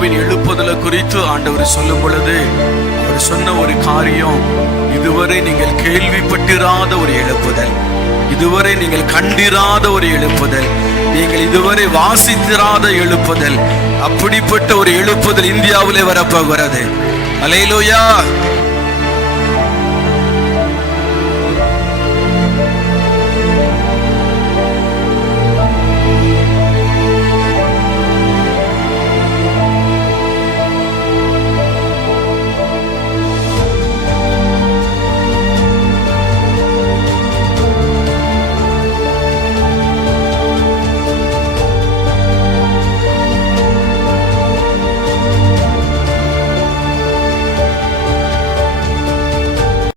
இந்தியாவின் எழுப்புதலை குறித்து ஆண்டவர் சொல்லும் பொழுது அவர் சொன்ன ஒரு காரியம், இதுவரை நீங்கள் கேள்விப்பட்டிராத ஒரு எழுப்புதல், இதுவரை நீங்கள் கண்டிராத ஒரு எழுப்புதல், நீங்கள் இதுவரை வாசித்திராத எழுப்புதல், அப்படிப்பட்ட ஒரு எழுப்புதல் இந்தியாவிலே வரப்போகிறது. அல்லேலூயா.